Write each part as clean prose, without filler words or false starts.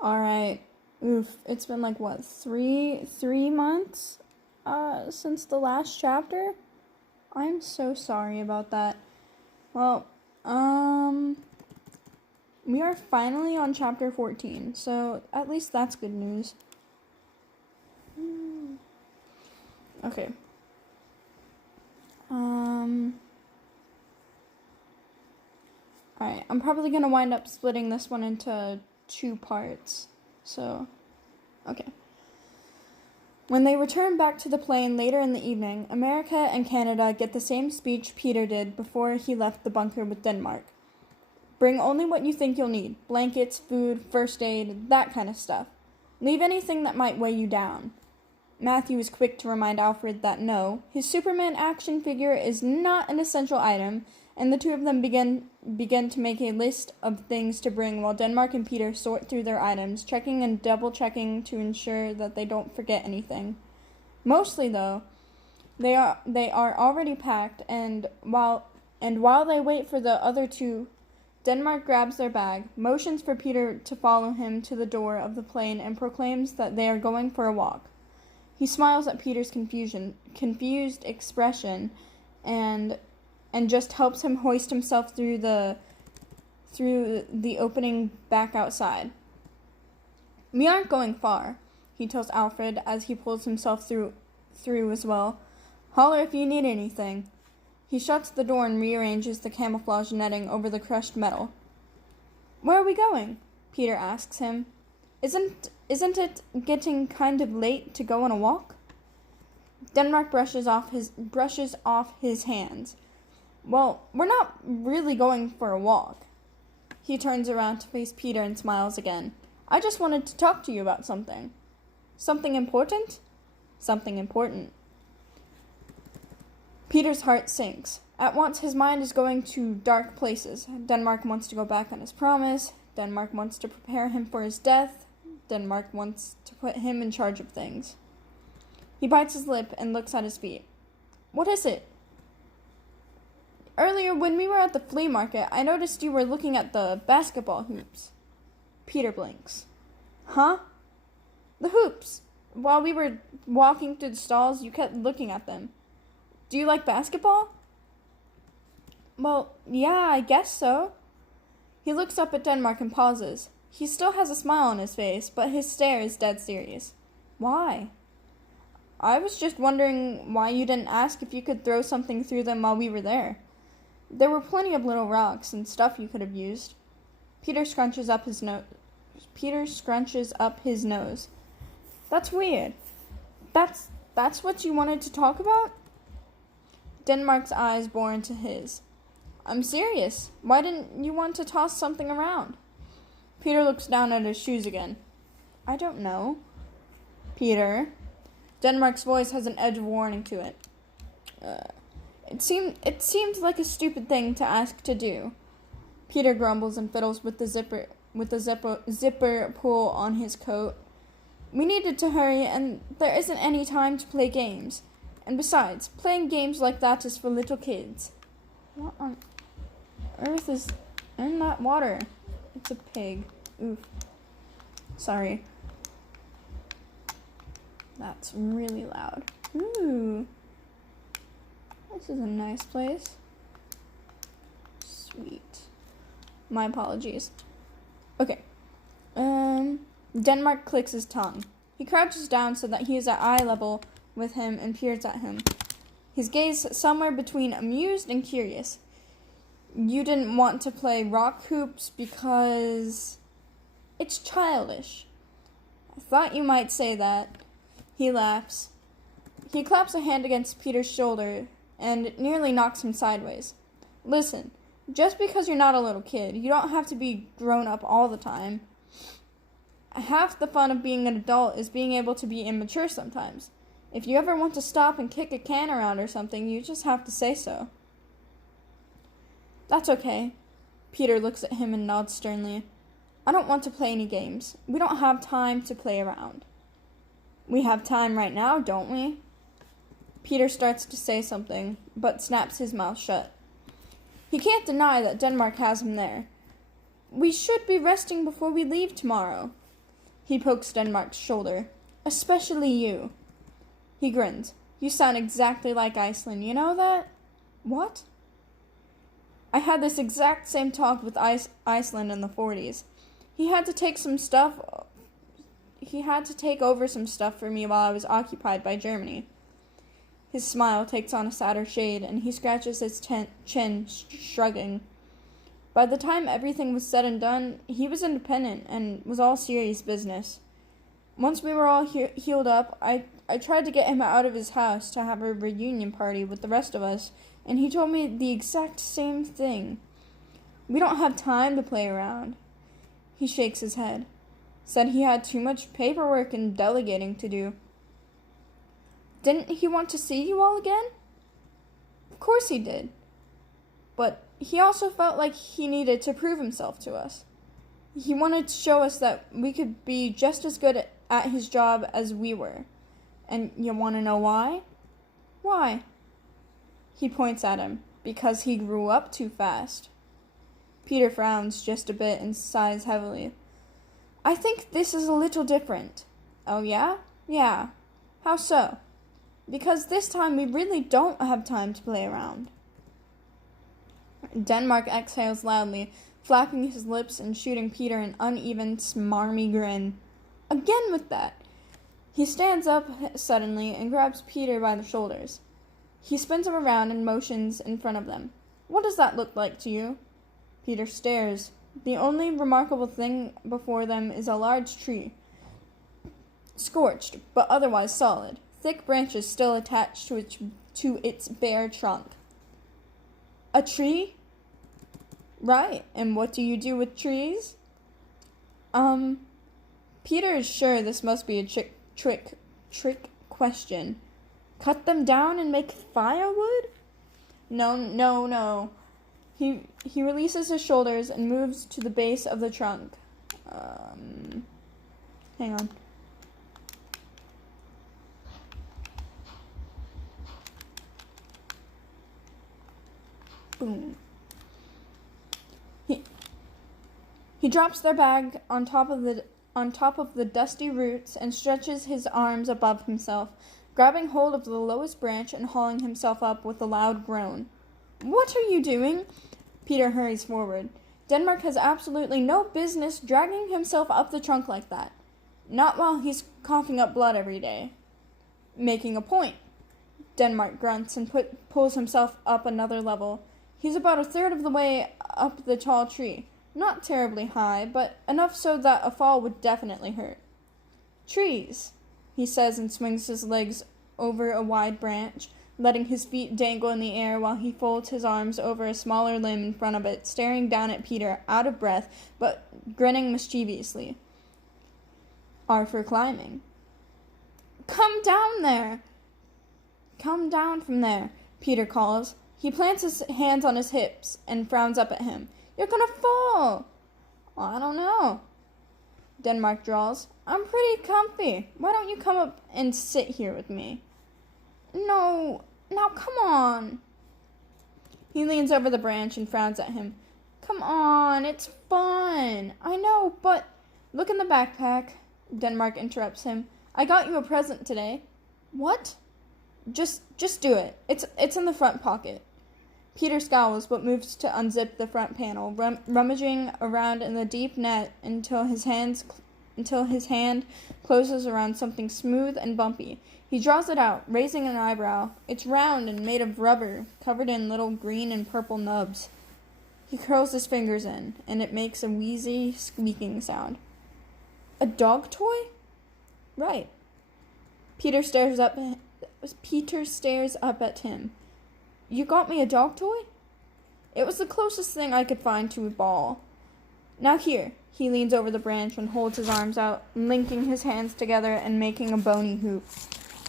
Alright. Oof. It's been like, what, three months? Since the last chapter? I'm so sorry about that. Well, we are finally on chapter 14, so at least that's good news. Okay. Alright, I'm probably gonna wind up splitting this one into 2 parts. So, okay. When they return back to the plane later in the evening, America and Canada get the same speech Peter did before he left the bunker with Denmark. Bring only what you think you'll need. Blankets, food, first aid, that kind of stuff. Leave anything that might weigh you down. Matthew is quick to remind Alfred that no, his Superman action figure is not an essential item, and the two of them begin to make a list of things to bring while Denmark and Peter sort through their items, checking and double-checking to ensure that they don't forget anything. Mostly, though, they are already packed, and while they wait for the other two, Denmark grabs their bag, motions for Peter to follow him to the door of the plane, and proclaims that they are going for a walk. He smiles at Peter's confused expression, and just helps him hoist himself through the opening back outside. We aren't going far, he tells Alfred as he pulls himself through as well. Holler if you need anything. He shuts the door and rearranges the camouflage netting over the crushed metal. Where are we going? Peter asks him. Isn't it getting kind of late to go on a walk? Denmark brushes off his hands. Well, we're not really going for a walk. He turns around to face Peter and smiles again. I just wanted to talk to you about something. Something important? Something important. Peter's heart sinks. At once his mind is going to dark places. Denmark wants to go back on his promise. Denmark wants to prepare him for his death. Denmark wants to put him in charge of things. He bites his lip and looks at his feet. What is it? Earlier, when we were at the flea market, I noticed you were looking at the basketball hoops. Peter blinks. Huh? The hoops. While we were walking through the stalls, you kept looking at them. Do you like basketball? Well, yeah, I guess so. He looks up at Denmark and pauses. He still has a smile on his face, but his stare is dead serious. Why? I was just wondering why you didn't ask if you could throw something through them while we were there. There were plenty of little rocks and stuff you could have used. Peter scrunches up his nose. That's weird. That's what you wanted to talk about? Denmark's eyes bore into his. I'm serious. Why didn't you want to toss something around? Peter looks down at his shoes again. I don't know. Peter. Denmark's voice has an edge of warning to it. It seemed like a stupid thing to ask to do. Peter grumbles and fiddles with the zipper pull on his coat. We needed to hurry, and there isn't any time to play games. And besides, playing games like that is for little kids. What on earth is in that water? It's a pig. Oof. Sorry. That's really loud. Ooh. This is a nice place. Sweet. My apologies. Okay. Denmark clicks his tongue. He crouches down so that he is at eye level with him and peers at him. His gaze somewhere between amused and curious. You didn't want to play rock hoops because it's childish. I thought you might say that. He laughs. He claps a hand against Peter's shoulder and nearly knocks him sideways. Listen, just because you're not a little kid, you don't have to be grown up all the time. Half the fun of being an adult is being able to be immature sometimes. If you ever want to stop and kick a can around or something, you just have to say so. That's okay. Peter looks at him and nods sternly. I don't want to play any games. We don't have time to play around. We have time right now, don't we? Peter starts to say something, but snaps his mouth shut. He can't deny that Denmark has him there. We should be resting before we leave tomorrow. He pokes Denmark's shoulder. Especially you. He grins. You sound exactly like Iceland, you know that? What? I had this exact same talk with Iceland in the 40s. He had to take over some stuff for me while I was occupied by Germany. His smile takes on a sadder shade, and he scratches his chin, shrugging. By the time everything was said and done, he was independent and was all serious business. Once we were all healed up, I tried to get him out of his house to have a reunion party with the rest of us, and he told me the exact same thing. We don't have time to play around. He shakes his head. Said he had too much paperwork and delegating to do. Didn't he want to see you all again? Of course he did. But he also felt like he needed to prove himself to us. He wanted to show us that we could be just as good at his job as we were. And you want to know why? Why? He points at him. Because he grew up too fast. Peter frowns just a bit and sighs heavily. I think this is a little different. Oh yeah? Yeah. How so? Because this time we really don't have time to play around. Denmark exhales loudly, flapping his lips and shooting Peter an uneven, smarmy grin. Again with that. He stands up suddenly and grabs Peter by the shoulders. He spins him around and motions in front of them. What does that look like to you? Peter stares. The only remarkable thing before them is a large tree. Scorched, but otherwise solid. Thick branches still attached to its bare trunk. A tree? Right, and what do you do with trees? Peter is sure this must be a trick question. Cut them down and make firewood? No. He releases his shoulders and moves to the base of the trunk. Hang on. Boom. He drops their bag on top of the dusty roots and stretches his arms above himself, grabbing hold of the lowest branch and hauling himself up with a loud groan. What are you doing? Peter hurries forward. Denmark has absolutely no business dragging himself up the trunk like that. Not while he's coughing up blood every day. Making a point. Denmark grunts and pulls himself up another level. He's about a third of the way up the tall tree. Not terribly high, but enough so that a fall would definitely hurt. Trees, he says and swings his legs over a wide branch, letting his feet dangle in the air while he folds his arms over a smaller limb in front of it, staring down at Peter, out of breath, but grinning mischievously. Are for climbing. Come down there! Come down from there, Peter calls. He plants his hands on his hips and frowns up at him. You're gonna fall! I don't know. Denmark drawls. I'm pretty comfy. Why don't you come up and sit here with me? No, now come on. He leans over the branch and frowns at him. Come on, it's fun. I know, but... Look in the backpack. Denmark interrupts him. I got you a present today. What? Just do it. It's in the front pocket. Peter scowls but moves to unzip the front panel, rummaging around in the deep net until his hand closes around something smooth and bumpy. He draws it out, raising an eyebrow. It's round and made of rubber, covered in little green and purple nubs. He curls his fingers in, and it makes a wheezy, squeaking sound. A dog toy? Right. Peter stares up at him. You got me a dog toy? It was the closest thing I could find to a ball. Now here. He leans over the branch and holds his arms out, linking his hands together and making a bony hoop.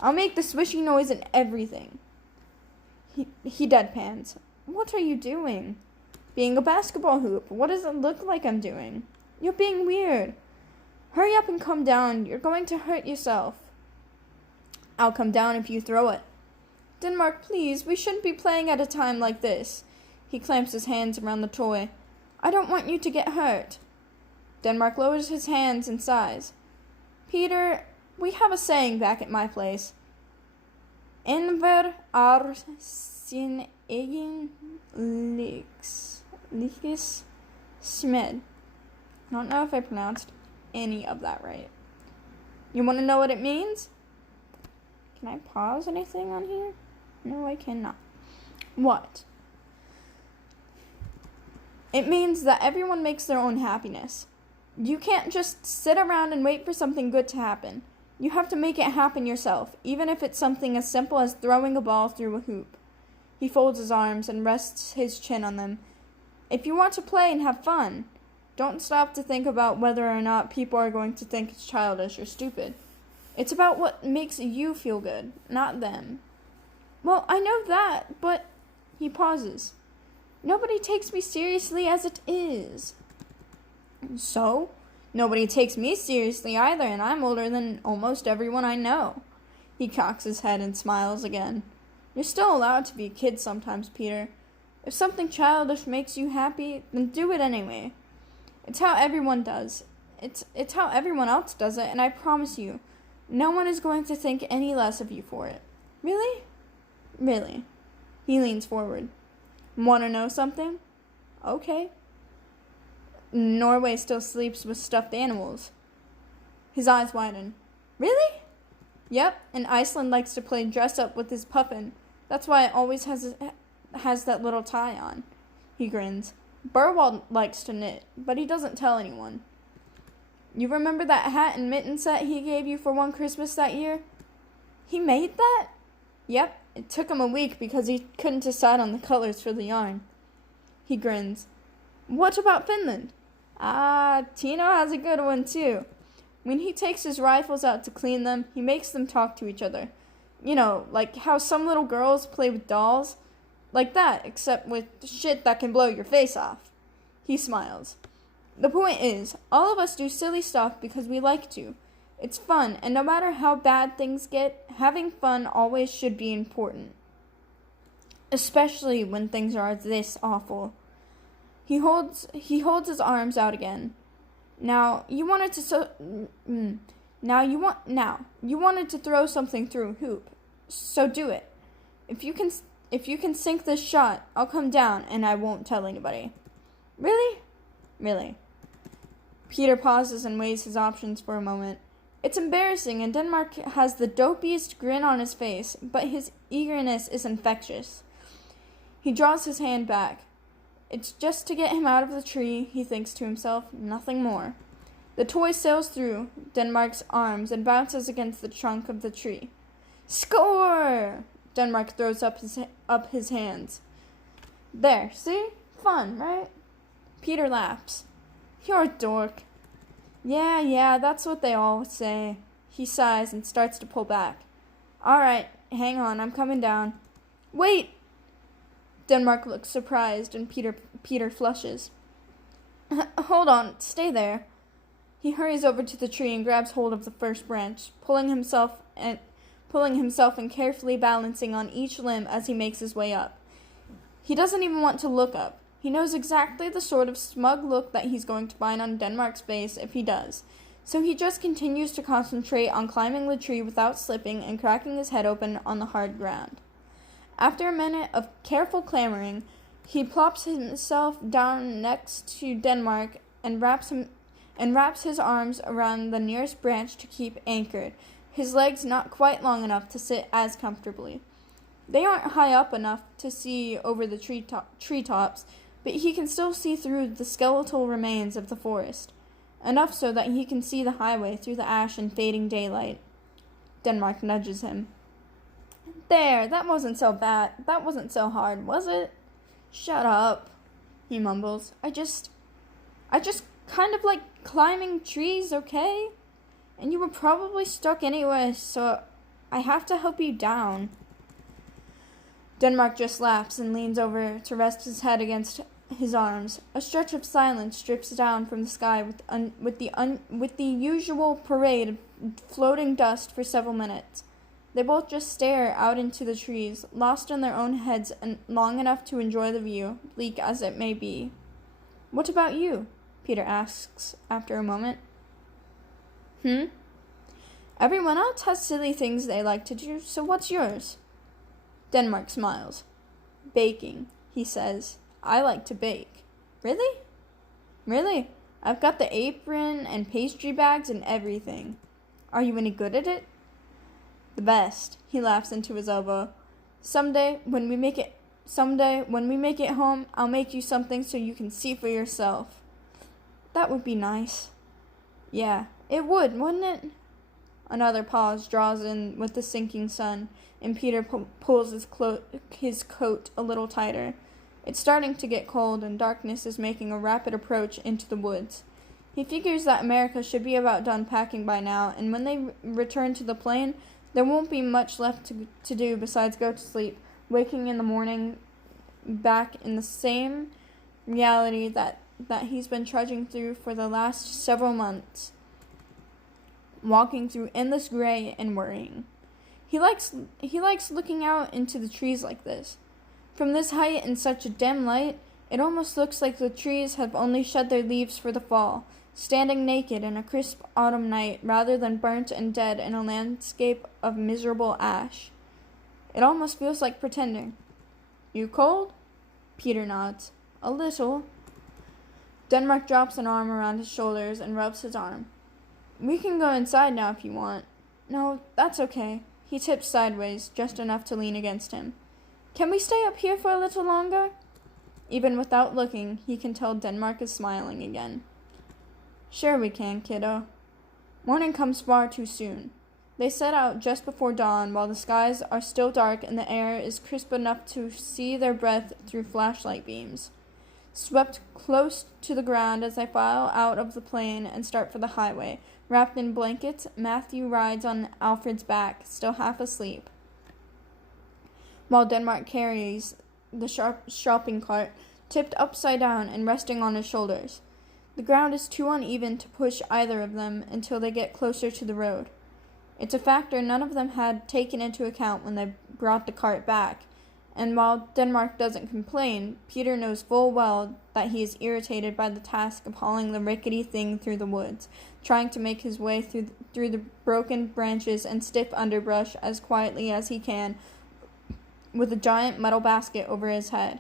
I'll make the swishy noise and everything. He deadpans. What are you doing? Being a basketball hoop. What does it look like I'm doing? You're being weird. Hurry up and come down. You're going to hurt yourself. I'll come down if you throw it. Denmark, please. We shouldn't be playing at a time like this. He clamps his hands around the toy. I don't want you to get hurt. Denmark lowers his hands and sighs. Peter, we have a saying back at my place. Enver ar sin egen likes smed. I don't know if I pronounced any of that right. You want to know what it means? Can I pause anything on here? No, I cannot. What? It means that everyone makes their own happiness. You can't just sit around and wait for something good to happen. You have to make it happen yourself, even if it's something as simple as throwing a ball through a hoop. He folds his arms and rests his chin on them. If you want to play and have fun, don't stop to think about whether or not people are going to think it's childish or stupid. It's about what makes you feel good, not them. Well, I know that, but... He pauses. Nobody takes me seriously as it is. So? Nobody takes me seriously either, and I'm older than almost everyone I know. He cocks his head and smiles again. You're still allowed to be a kid sometimes, Peter. If something childish makes you happy, then do it anyway. It's how everyone does. It's how everyone else does it, and I promise you, no one is going to think any less of you for it. Really? Really. He leans forward. Want to know something? Okay. Norway still sleeps with stuffed animals. His eyes widen. Really? Yep, and Iceland likes to play dress up with his puffin. That's why it always has that little tie on. He grins. Burwald likes to knit, but he doesn't tell anyone. You remember that hat and mitten set he gave you for one Christmas that year? He made that? Yep, it took him a week because he couldn't decide on the colors for the yarn. He grins. What about Finland? Tino has a good one too. When he takes his rifles out to clean them, he makes them talk to each other. You know, like how some little girls play with dolls. Like that, except with shit that can blow your face off. He smiles. The point is, all of us do silly stuff because we like to. It's fun, and no matter how bad things get, having fun always should be important. Especially when things are this awful. He holds his arms out again. You wanted to throw something through a hoop. So do it. If you can sink this shot, I'll come down and I won't tell anybody. Really? Really. Peter pauses and weighs his options for a moment. It's embarrassing, and Denmark has the dopiest grin on his face, but his eagerness is infectious. He draws his hand back. It's just to get him out of the tree, he thinks to himself, nothing more. The toy sails through Denmark's arms and bounces against the trunk of the tree. Score! Denmark throws up his hands. There, see? Fun, right? Peter laughs. You're a dork. Yeah, that's what they all say. He sighs and starts to pull back. All right, hang on, I'm coming down. Wait! Denmark looks surprised, and Peter flushes. Hold on, stay there. He hurries over to the tree and grabs hold of the first branch, pulling himself and carefully balancing on each limb as he makes his way up. He doesn't even want to look up. He knows exactly the sort of smug look that he's going to find on Denmark's face if he does, so he just continues to concentrate on climbing the tree without slipping and cracking his head open on the hard ground. After a minute of careful clambering, he plops himself down next to Denmark and wraps his arms around the nearest branch to keep anchored, his legs not quite long enough to sit as comfortably. They aren't high up enough to see over the treetops, but he can still see through the skeletal remains of the forest, enough so that he can see the highway through the ash and fading daylight. Denmark nudges him. There, that wasn't so bad. That wasn't so hard, was it? Shut up, he mumbles. I just kind of like climbing trees, okay? And you were probably stuck anyway, so I have to help you down. Denmark just laughs and leans over to rest his head against his arms. A stretch of silence drips down from the sky with the usual parade of floating dust for several minutes. They both just stare out into the trees, lost in their own heads and long enough to enjoy the view, bleak as it may be. What about you? Peter asks after a moment. Everyone else has silly things they like to do, so what's yours? Denmark smiles. Baking, he says. I like to bake. Really? Really? I've got the apron and pastry bags and everything. Are you any good at it? The best, he laughs into his elbow. Someday, when we make it home, I'll make you something so you can see for yourself. That would be nice. Yeah, it would, wouldn't it? Another pause draws in with the sinking sun, and Peter pulls his coat a little tighter. It's starting to get cold, and darkness is making a rapid approach into the woods. He figures that America should be about done packing by now, and when they return to the plane, there won't be much left to do besides go to sleep, waking in the morning back in the same reality that he's been trudging through for the last several months, walking through endless gray and worrying. He likes looking out into the trees like this. From this height in such a dim light, it almost looks like the trees have only shed their leaves for the fall, standing naked in a crisp autumn night rather than burnt and dead in a landscape of miserable ash. It almost feels like pretending. You cold? Peter nods. A little. Denmark drops an arm around his shoulders and rubs his arm. We can go inside now if you want. No, that's okay. He tips sideways, just enough to lean against him. Can we stay up here for a little longer? Even without looking, he can tell Denmark is smiling again. Sure we can, kiddo. Morning comes far too soon. They set out just before dawn while the skies are still dark and the air is crisp enough to see their breath through flashlight beams. Swept close to the ground as they file out of the plane and start for the highway. Wrapped in blankets, Matthew rides on Alfred's back, still half asleep, while Denmark carries the shopping cart, tipped upside down and resting on his shoulders. The ground is too uneven to push either of them until they get closer to the road. It's a factor none of them had taken into account when they brought the cart back, and while Denmark doesn't complain, Peter knows full well that he is irritated by the task of hauling the rickety thing through the woods, trying to make his way through the broken branches and stiff underbrush as quietly as he can, with a giant metal basket over his head.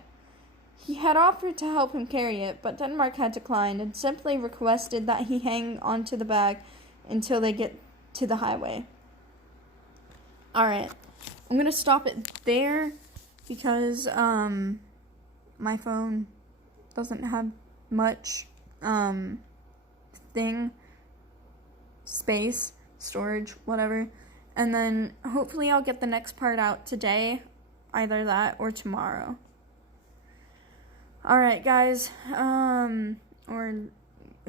He had offered to help him carry it, but Denmark had declined and simply requested that he hang onto the bag until they get to the highway. Alright, I'm going to stop it there because my phone doesn't have much space, storage, whatever. And then hopefully I'll get the next part out today, either that or tomorrow. Alright, guys, or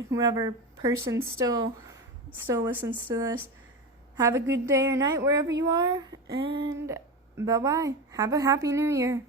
whoever person still listens to this, have a good day or night wherever you are, and bye-bye. Have a happy new year.